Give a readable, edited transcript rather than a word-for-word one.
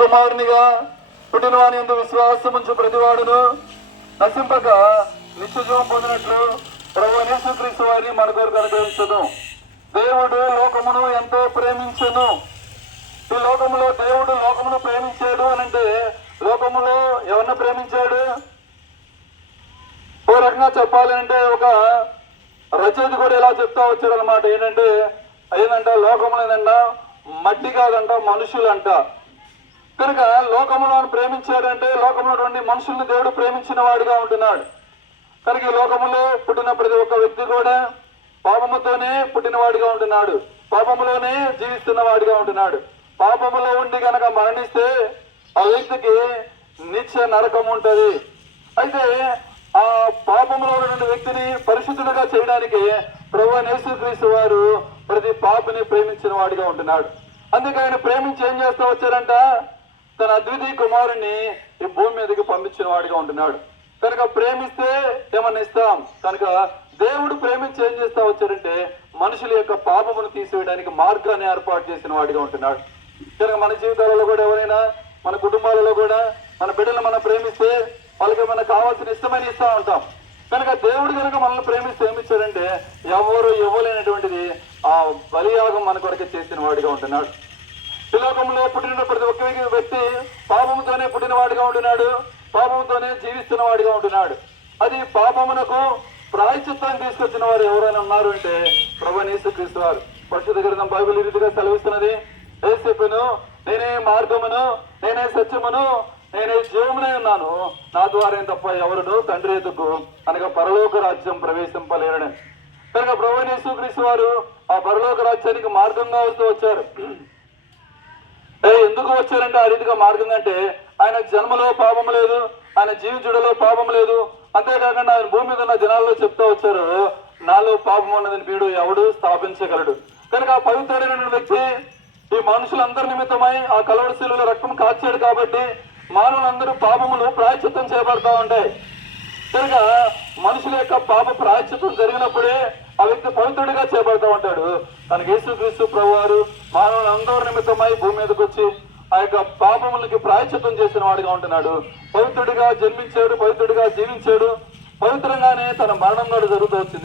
కుమారునిగా పుట్టిన వాని యందు విశ్వాసం ఉంచు ప్రతివాడును నశింపక నిత్యజీవం పొందినట్లు ప్రభువైన యేసుక్రీస్తు వారిని మన కొరకు అనుగ్రహించను. దేవుడు లోకమును ఎంతో ప్రేమించెను. ఈ లోకములో దేవుడు లోకమును ప్రేమించాడు అని అంటే లోకములో ఎవరిని ప్రేమించాడు? ఓ రకంగా చెప్పాలి అంటే ఒక రచయిత కూడా ఇలా చెప్తా వచ్చాడు అనమాట. ఏంటంటే లోకములు ఏంటంట మట్టి కాదంట, మనుషులంట. కనుక లోకములను ప్రేమించాడంటే లోకంలో మనుషుల్ని దేవుడు ప్రేమించిన వాడిగా ఉంటున్నాడు. కనుక ఈ లోకములో పుట్టిన ప్రతి ఒక్క వ్యక్తి కూడా పాపముతోనే పుట్టిన వాడిగా ఉంటున్నాడు, పాపములోనే జీవిస్తున్న వాడిగా ఉంటున్నాడు. పాపములో ఉండి కనుక మరణిస్తే ఆ వ్యక్తికి నిత్య నరకం ఉంటది. అయితే ఆ పాపములో ఉన్న వ్యక్తిని పరిశుద్ధుడుగా చేయడానికి ప్రభువైన యేసుక్రీస్తు వారు ప్రతి పాపిని ప్రేమించిన వాడిగా ఉంటున్నాడు. అందుకే ఆయన ప్రేమించి ఏం చేస్తా వచ్చారంట? తన అద్వితీయ కుమారుని ఈ భూమి మీదకి పంపించిన వాడిగా ఉంటున్నాడు. కనుక ప్రేమిస్తే ఏమన్నా ఇస్తాం. కనుక దేవుడు ప్రేమించి ఏం చేస్తా వచ్చారంటే మనుషుల యొక్క పాపమును తీసివేయడానికి మార్గాన్ని ఏర్పాటు చేసిన వాడిగా ఉంటున్నాడు. కనుక మన జీవితాలలో కూడా ఎవరైనా మన కుటుంబాలలో కూడా మన బిడ్డలు మనం ప్రేమిస్తే వాళ్ళకి మనకు కావాల్సిన ఇష్టమైన ఇస్తా ఉంటాం. కనుక దేవుడు కనుక మనల్ని ప్రేమిస్తే ఏమిచ్చాడంటే ఎవరు ఇవ్వలేనటువంటిది ఆ బలియాగం మన కొరకు చేసిన వాడిగా ఉంటున్నాడు. ఈ లోకంలో పుట్టిన ప్రతి ఒక్క వ్యక్తి పాపముతోనే పుట్టిన వాడిగా ఉంటున్నాడు, పాపముతోనే జీవిస్తున్న వాడిగా ఉంటున్నాడు. అది పాపమునకు ప్రాయశ్చిత్తాన్ని తీసుకొచ్చిన వారు ఎవరైనా ఉన్నారు అంటే ప్రభువైన యేసుక్రీస్తు వారు. పరిశుద్ధ గ్రంథం బైబిల్ ఈ రీతిగా సెలవిస్తున్నది. యేసును నేనే మార్గమును, నేనే సత్యమును, నేనే జీవమునే ఉన్నాను, నా ద్వారా తప్ప ఎవరును తండ్రి ఎదుగు అనగా పరలోక రాజ్యం ప్రవేశింపలేరని. కనుక ప్రభువైన యేసుక్రీస్తు వారు ఆ పరలోక రాజ్యానికి మార్గంగా వస్తూ వచ్చారు. ఎందుకు వచ్చారంటే ఆ రీతిగా మార్గం అంటే ఆయన జన్మలో పాపం లేదు, ఆయన జీవించడంలో పాపం లేదు. అంతేకాకుండా ఆయన భూమి మీద ఉన్న జనాల్లో చెప్తా వచ్చారు, నాలో పాపం ఉన్నదని వీడు ఎవడు స్థాపించగలడు. కనుక ఆ పవిత్రుడైన వ్యక్తి ఈ మనుషులందరి నిమిత్తమై ఆ కలవరి శిలువలో రక్తం కాచాడు కాబట్టి మానవులందరూ పాపములు ప్రాయశ్చిత్తం చేయబడతా ఉంటాయి. కనుక మనుషుల యొక్క పాప ప్రాయశ్చిత్తం జరిగినప్పుడే ఆ వ్యక్తి పవిత్రుడిగా చేయబడతా ఉంటాడు. తనకు యేసుక్రీస్తు ప్రభువారు మానవులందరి నిమిత్తమై భూమి మీదకి వచ్చి ఆ యొక్క పాపములకి ప్రాయశ్చిత్తం చేసిన వాడిగా ఉంటున్నాడు. పవిత్రుడిగా జన్మించాడు, పవిత్రుడిగా జీవించాడు, పవిత్రంగానే తన మరణం కూడా జరుగుతూ వచ్చింది.